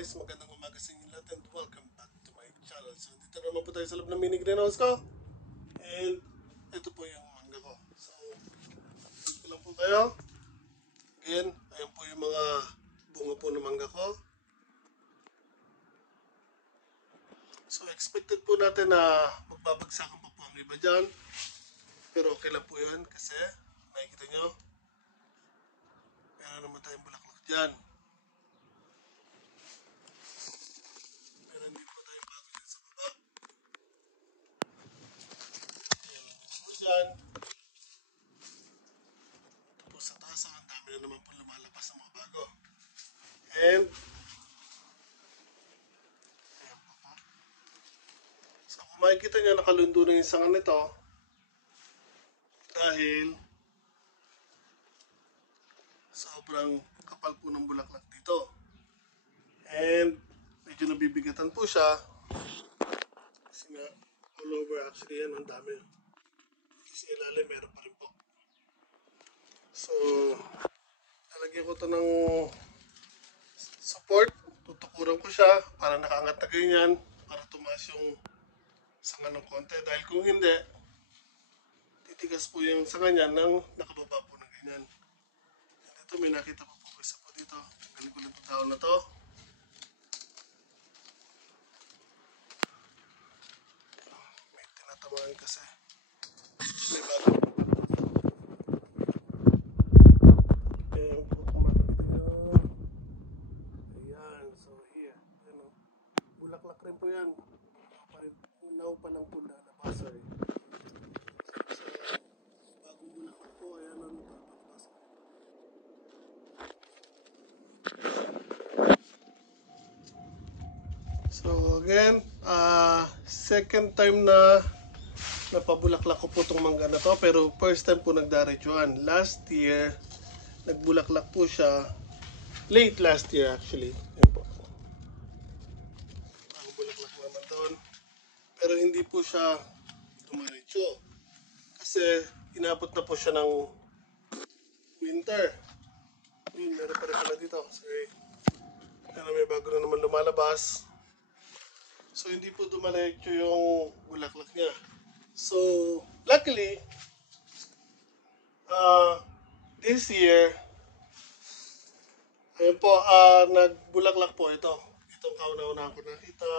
guys, magandang umaga sa inyo lahat and welcome back to my channel. So dito naman po tayo sa loob ng mini greenhouse ko. And ito po yung mangga ko. So dito lang po tayo. Again, ayan po yung mga bunga po ng mangga ko. So expected po natin na magbabagsakan pa po ang iba dyan. Pero okay lang po yun kasi nakikita nyo, meron naman tayong bulaklak dyan. Tapos sa taas, ang dami na naman po lumalabas ng mga bago. And so kung makikita nyo, nakalundo na yung sanga nito dahil sobrang kapal po ng bulaklak dito. And medyo nabibigatan po siya kasi nga all over actually yan, ang dami. Kasi ilalim meron pa rin po. So lalagyan ko to ng support, tutukuran ko siya para nakaangat na ganyan, para tumaas yung sanga ng konti. Dahil kung hindi, titigas po yung sanga niya nang nakababa po ng ganyan. And ito may nakita po po isa po dito. Tanggalin ko lang itong tao na to. May tinatamaan kasi. May bago. Ayan po kung makikita nyo. Ayan, so here. Ayan o. Bulaklak rin po yan. Now pa lang po lalabas. Sorry. Bagong bulaklak po. Ayan o. Napapalabas. So again, second time na napabulaklak ko po itong mangga na to, pero first time po nagdaretsuhan. Last year, nagbulaklak po siya. Late last year actually. Ayan po. Ang bulaklak naman doon. Pero hindi po siya dumaretso. Kasi inabot na po siya ng winter. Ayun, meron pa rin pala dito. Sorry. Pero may bago na naman lumalabas. So hindi po dumaretso yung bulaklak niya. So luckily, this year, ayun po, nagbulaklak po ito. Itong kauna-una ko nakita.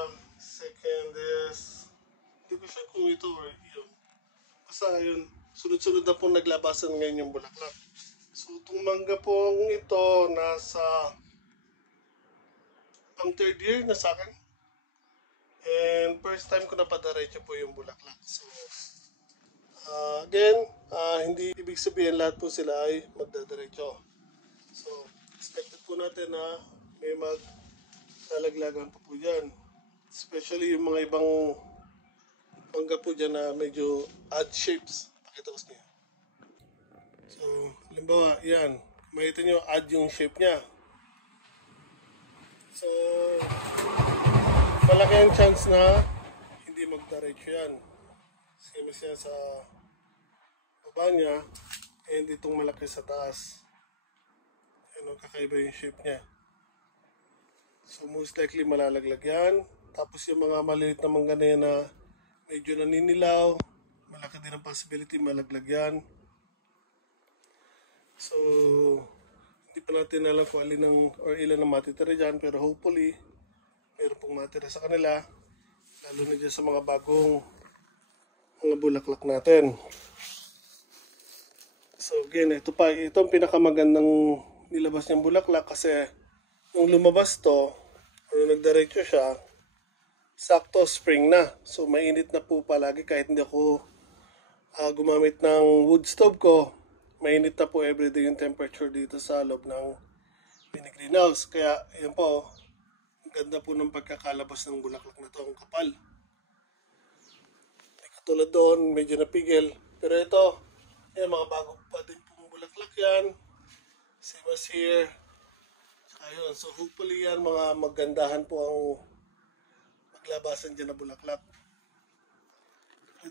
Second is, hindi ko sure kung ito or yun. Basta yun, sunod-sunod na po naglabasan ngayon yung bulaklak. So itong mangga pong ito, nasa pang third year na sa akin. And first time ko napadaretso po yung bulaklak. So again, hindi ibig sabihin lahat po sila ay magdadiretso. So expected po natin na may maglalaglagan pa po dyan. Especially yung mga ibang mangga po dyan na medyo odd shapes. Pakita ko sa inyo. So halimbawa, yan. Makita nyo, odd yung shape niya. So malaki ang chance na hindi magdiretso yan. Same siya sa baba niya and itong malaki sa taas. Ano, kakaiba yung shape niya. So most likely malalaglag yan. Tapos yung mga maliit na mangga na yan na medyo naninilaw, malaki din ang possibility malaglag yan. So hindi pa natin alam kung alin or ilan ang matitira dyan, pero hopefully meron pong matira sa kanila, lalo na dyan sa mga bagong mga bulaklak natin. So again, ito ang pinakamagandang nilabas niyang bulaklak kasi nung lumabas to, o nagdiretso siya, sakto spring na. So mainit na po palagi kahit hindi ako gumamit ng wood stove ko. Mainit na po everyday yung temperature dito sa loob ng mini greenhouse. Kaya yun po, ganda po ng pagkakalabas ng bulaklak na to, ang kapal. Katulad doon, medyo napigil. Pero ito, yan, mga bago pa din pong bulaklak yan. Same as here. Ayun, so hopefully yan, mga magandahan po ang maglabasan dyan na bulaklak.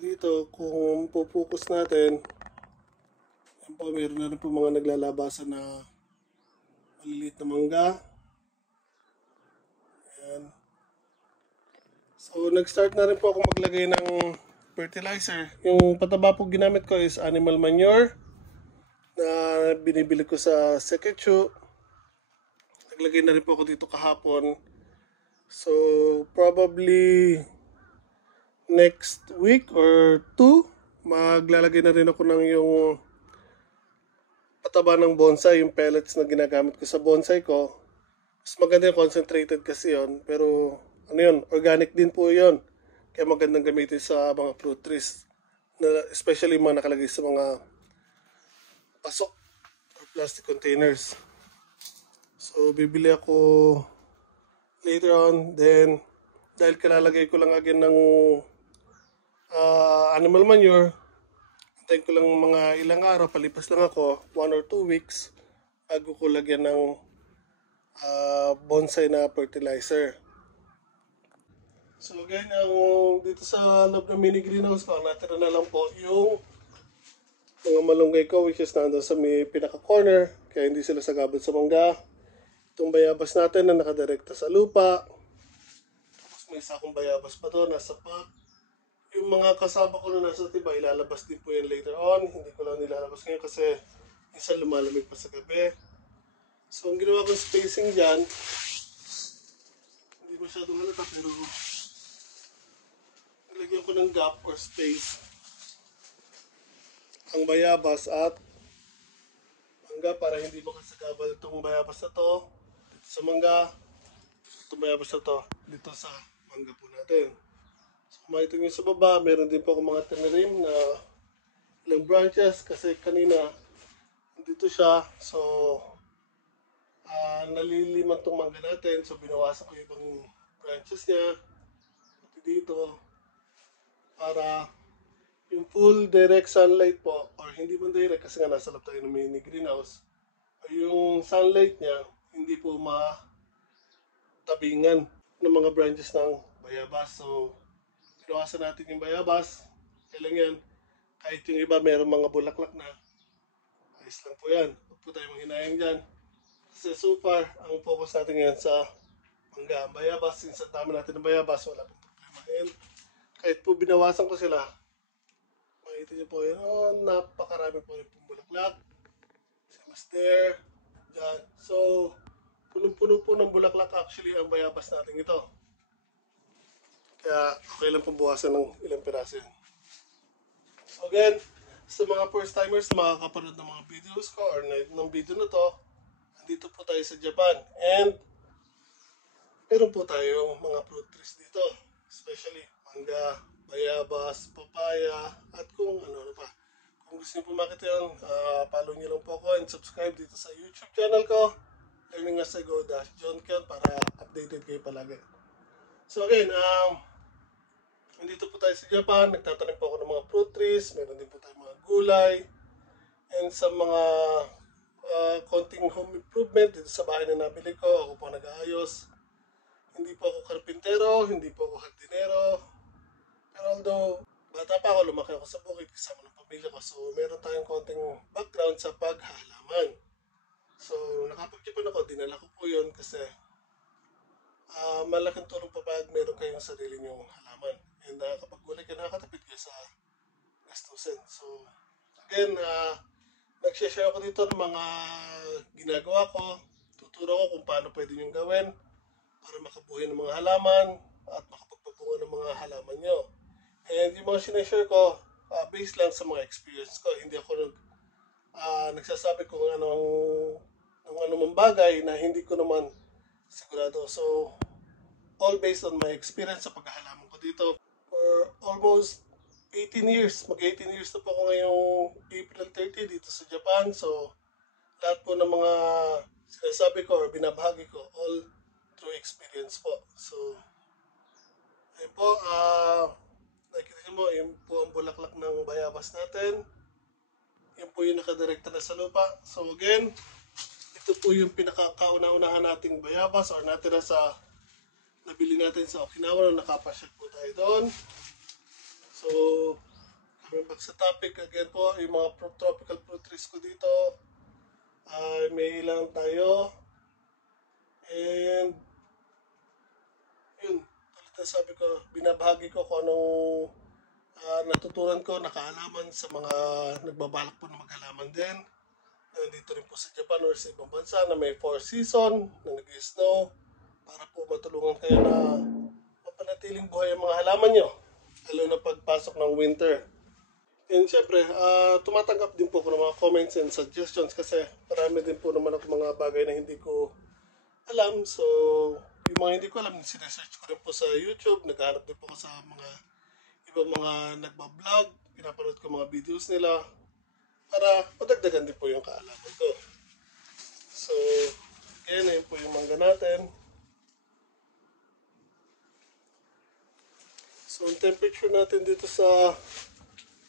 Dito, kung pupokus natin, yan po, meron na rin po mga naglalabasan na maliliit na mangga. So, nag-start na rin po ako maglagay ng fertilizer. Yung pataba po ginamit ko is animal manure na binibili ko sa Seketsu. Naglagay na rin po ako dito kahapon. So, probably next week or 2, maglalagay na rin ako ng yung pataba ng bonsai, yung pellets na ginagamit ko sa bonsai ko. Mas maganda yung concentrated kasi yon, pero ano yun, organic din po yon. Kaya magandang gamitin sa mga fruit trees, na especially yung mga nakalagay sa mga pasok or plastic containers. So, bibili ako later on. Then, dahil kalalagay ko lang again ng animal manure, hintayin ko lang mga ilang araw, palipas lang ako, 1 or 2 weeks, bago ko lagyan ng bonsai na fertilizer. So again, dito sa loob ng mini greenhouse ko, natira na lang po yung mga malunggay ko, which is nandun sa may pinaka-corner, kaya hindi sila sagabal sa mangga. Itong bayabas natin na nakadirekta sa lupa. Tapos may sakong bayabas pa doon, nasa pot. Yung mga kasama ko na nasa tiba, ilalabas din po yan later on. Hindi ko lang nilalabas ngayon kasi minsan lumalamig pa sa gabi. So ang ginawa kong spacing dyan, hindi masyadong halata pero nilagyan ko ng gap or space ang bayabas at mangga para hindi makasagabal itong bayabas na to dito sa mangga, itong bayabas na to dito sa mangga po natin. So kung makita nyo sa baba, meron din po ako mga tinarim na ilang branches kasi kanina dito siya. So naliliman itong mangga natin, so binawasan ko yung ibang branches niya dito para yung full direct sunlight po, or hindi man direct kasi nga nasa loob tayo ng mini greenhouse, yung sunlight niya hindi po matabingan ng mga branches ng bayabas. So, pinawasan natin yung bayabas. Kailan yan, kahit yung iba meron mga bulaklak na, ayos lang po yan. Huwag po tayo manghinayang dyan. Kasi so far, ang focus natin ngayon sa mangga. Bayabas, since ang dami natin ng bayabas, wala pong problema. And kahit po binawasan ko sila, makita niyo po yun, napakarami po rin pong bulaklak. Mas there, dyan. So, punong-puno po ng bulaklak actually ang bayabas natin ito. Kaya okay lang pong buwasan ng ilang piraso yun. So again, sa mga first timers na makakapanood ng mga videos ko or ng video na to, andito po tayo sa Japan. And meron po tayong mga fruit trees dito. Especially mangga, bayabas, papaya, at kung ano pa. Kung gusto niyo po makita yun, follow niyo lang po ako and subscribe dito sa YouTube channel ko, Learning as I Go John Ken, para updated kayo palagi. So again, nandito po tayo sa Japan, nagtatanim po ako ng mga fruit trees, meron din po tayo mga gulay, and sa mga konting home improvement dito sa bahay na nabili ko, ako po nag-aayos. Hindi po ako karpintero, hindi po ako hardinero. Pero although bata pa ako, lumaki ako sa bukid kasama ng pamilya ko. So meron tayong konting background sa paghalaman. So nakapag-Japan ako, dinala ko po yun kasi malaking tulong pa pag meron kayong sarili nyong halaman. And kapag gulay ka, nakakatipid kayo sa gastusin. So again, nag-share ako dito ng mga ginagawa ko. Tuturo ko kung paano pwede nyo gawin para makabuhay ng mga halaman at makapagpapunga ng mga halaman nyo. And yung mga sinashare ko, based lang sa mga experience ko. Hindi ako nagsasabi kung anong bagay na hindi ko naman sigurado. So, all based on my experience sa paghahalaman ko dito. For almost 18 years. Mag-18 years na po ako ngayong April 30 dito sa Japan. So, lahat po ng mga sinasabi ko or binabahagi ko, all through experience po. So, ayun po, nakikita niyo mo, yun po ang bulaklak ng bayabas natin. Yun po yung nakadirekta na sa lupa. So again, ito po yung pinakakauna-unahan nating bayabas or natira sa nabili natin sa Okinawa na nakapasyal po tayo doon. So, coming back sa topic, again po, yung mga tropical fruit trees ko dito, may ilang tayo. And, yun, tulad sabi ko, binabahagi ko kung anong natutunan ko, nakaalaman sa mga nagbabalak po na maghalaman din. Nandito rin po sa Japan or sa ibang bansa na may 4 season na nag-snow para po matulungan kayo na mapanatiling buhay ang mga halaman nyo. Lalo na pagpasok ng winter. And syempre, tumatanggap din po ako ng mga comments and suggestions kasi marami din po naman ako mga bagay na hindi ko alam. So, yung mga hindi ko alam, sinesearch ko rin po sa YouTube. Naghahanap din po ako sa mga ibang mga nagbablog. Pinapanood ko mga videos nila para madagdagan din po yung kaalaman ko. So, kaya na yun po yung mangga natin. So, ang temperature natin dito sa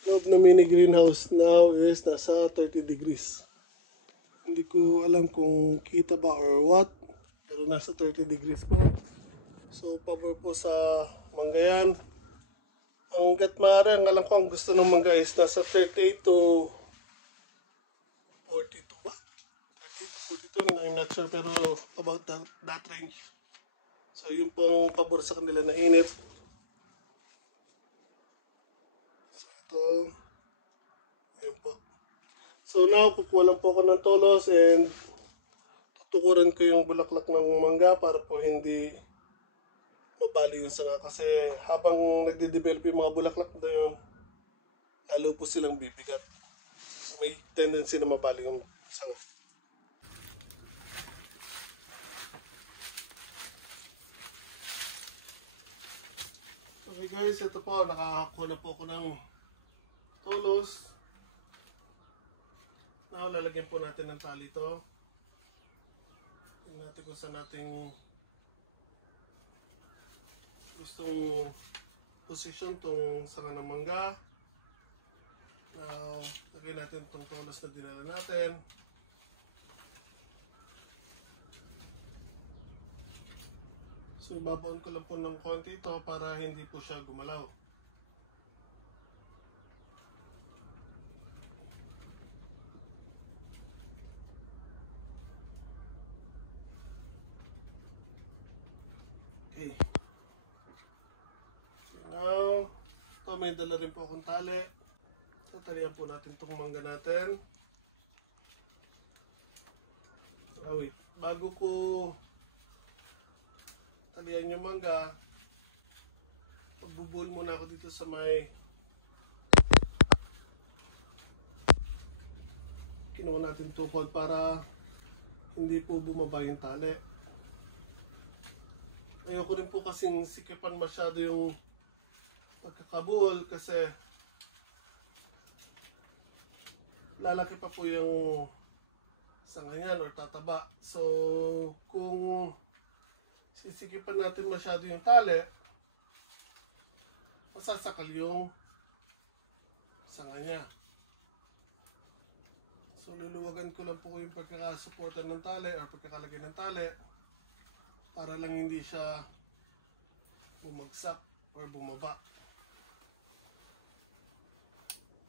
loob na mini greenhouse now is nasa 30 degrees. Hindi ko alam kung kita ba or what, pero nasa 30 degrees po. So, pabor po sa mangga yan. Hanggat maaari, ang alam ko, ang gusto ng mangga is nasa 38 to 42 ba? 38 to 42, I'm not sure, pero about that range. So, yun pong pabor sa kanila na init. So, ito. Yun po. So, now, kukuha lang po ako ng tolos and tutukuran ko yung bulaklak ng mangga para po hindi mabali yung sanga kasi habang nagde-develop yung mga bulaklak na yun, lalo po silang bibigat. So, may tendency na mabali yung sanga. Okay guys, ito po, nakakakuha na po ako ng tolos. Now, lalagyan po natin ng tali ito. Tingnan natin kung saan nating gustong position tong sanga ng mangga. Now, lagyan natin itong tolos na dinala natin. So, ibabaon ko lang po ng konti ito para hindi po siya gumalaw. Okay. Now, ito may dala rin po akong tali. Tatalian po natin itong mangga natin. Wait. Bago ko talian yung mangga, magbubul muna ako dito sa may kinuha natin tukod para hindi po bumaba yung tali. Ayoko rin po kasing sikipan masyado yung pagkakabuhol kasi lalaki pa po yung sanga niyan or tataba. So, kung sisikipan natin masyado yung tali, masasakal yung sanga niya. So, luluwagan ko lang po yung pagkakasuportan ng tali or pagkakalagay ng tali para lang hindi siya bumagsak or bumaba.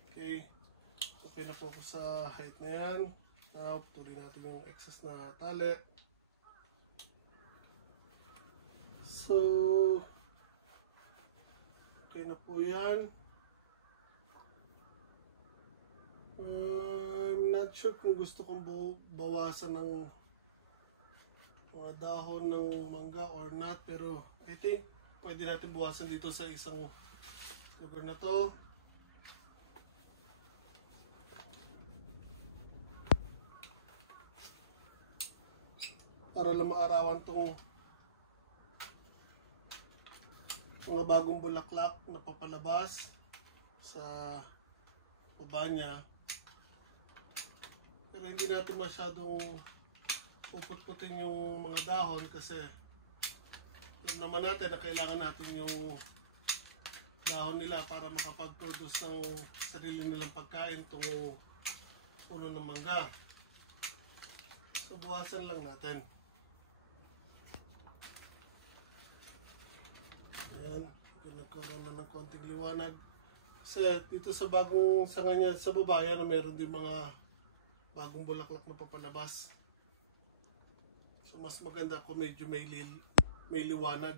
Okay. Okay na po ako sa height na yan. Now, tuloy natin yung excess na tali. So, okay na po yan. I'm not sure kung gusto kong bawasan ng mga dahon ng mangga or not, pero I think pwede natin bawasan dito sa isang lugar na to. Para lang maarawan tong mga bagong bulaklak na papalabas sa baba niya. Pero hindi natin masyadong puput-putin yung mga dahon kasi alam naman natin na kailangan natin yung dahon nila para makapag-produce ng sarili nilang pagkain itong puno ng mangga. So, buwasan lang natin. Ayan, nagkaroon na ng konting liwanag. Kasi dito sa bagong sanga niya sa baba, yan, meron din mga bagong bulaklak na papalabas. So, mas maganda kung medyo may liwanag.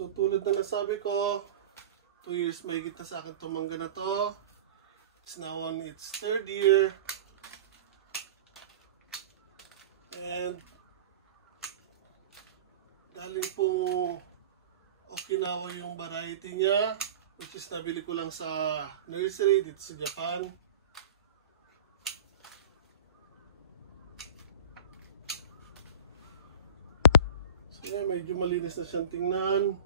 So tulad na nasabi ko, 2 years mahigit na sa akin itong mangga na to. It's now on its 3rd year. And galing po Okinawa yung variety niya, which is nabili ko lang sa nursery dito sa Japan. So yan, medyo malinis na siyang tingnan.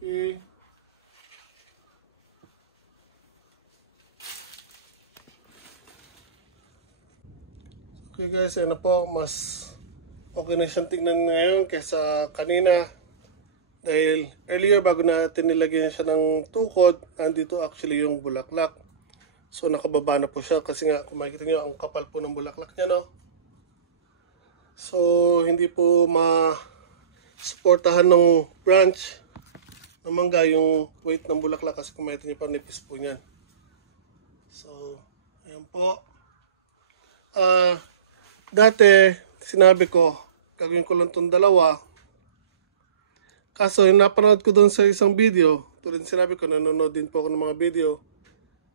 Okay. Okay guys, ano po, mas okay na siyang tingnan ngayon kaysa kanina. Dahil earlier bago natin nilagyan siya ng tukod, nandito actually yung bulaklak. So nakababa na po siya kasi nga kung makikita nyo, ang kapal po ng bulaklak niya, no? So hindi po ma-supportahan ng branch ng mangga yung weight ng bulaklak kasi kung makikita nyo pa nipis po niyan. So, ayan po. Dati, sinabi ko, gagawin ko lang itong dalawa. Kaso, yung napanood ko doon sa isang video, tulad sinabi ko, nanonood din po ako ng mga video.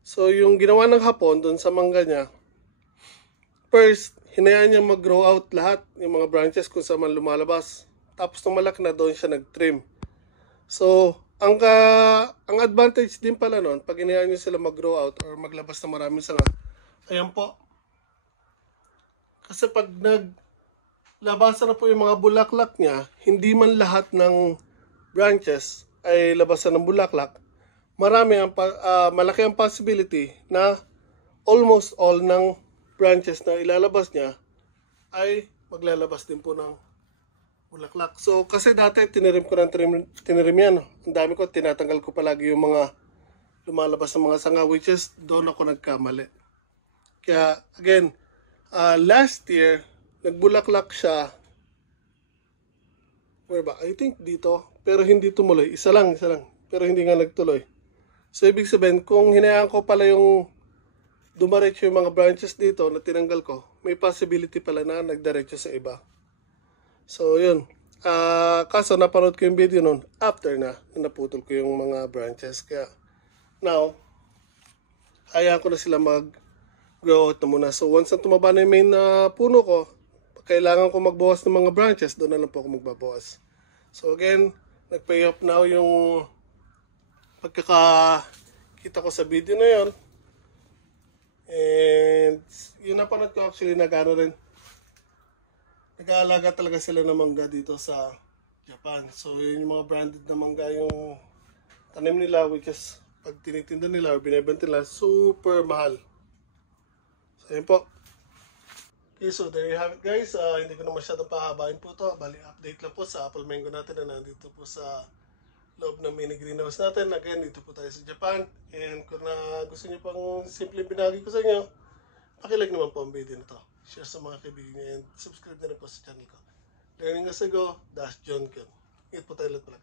So, yung ginawa ng hapon doon sa mangga niya, first, hinayaan niya mag-grow out lahat, yung mga branches kung saan man lumalabas. Tapos, nung malaki na doon siya nag-trim. So, ang advantage din pala noon, pag hinayaan niyo sila mag-grow out or maglabas na maraming sanga, ayan po. Kasi pag naglabasan na po yung mga bulaklak niya, hindi man lahat ng branches ay labasan ng bulaklak. Malaki ang possibility na almost all ng branches na ilalabas niya ay maglalabas din po ng bulaklak. So kasi dati tinirim ko ng tinirim yan. Ang dami ko, tinatanggal ko palagi yung mga lumalabas ng mga sanga, which is doon ako nagkamali. Kaya again, last year, nagbulaklak siya. Where ba? I think dito. Pero hindi tumuloy. Isa lang. Pero hindi nga nagtuloy. So, ibig sabihin, kung hinayaan ko pala yung dumaretso yung mga branches dito na tinanggal ko, may possibility pala na nagdiretso sa iba. So, yun. Kaso, napanood ko yung video nun after na naputol ko yung mga branches. Kaya, now, hayaan ko na sila grow out na muna. So once na tumaba na yung main na puno ko, kailangan ko magbawas ng mga branches, doon na lang po ako magbabawas. So again, nag-pay off now yung pagkakakita ko sa video na yun. And yun napanood ko actually nag-aalaga talaga sila ng mangga dito sa Japan. So yun yung mga branded na mangga yung tanim nila, which is pag tinitinda nila o binibenta nila, super mahal. So, ayun po. Okay, so there you have it guys. Hindi ko na masyadong pahabain po ito. Bali, update lang po sa apple mango natin na nandito po sa loob ng mini greenhouse natin. Again, dito po tayo sa Japan. And kung gusto niyo pang simple binagi ko sa inyo, pakilike naman po ang video na ito. Share sa mga kaibigan niyo and subscribe na rin po sa channel ko. Learning as I go, Dash John Ken. Ingat po tayo lahat pala.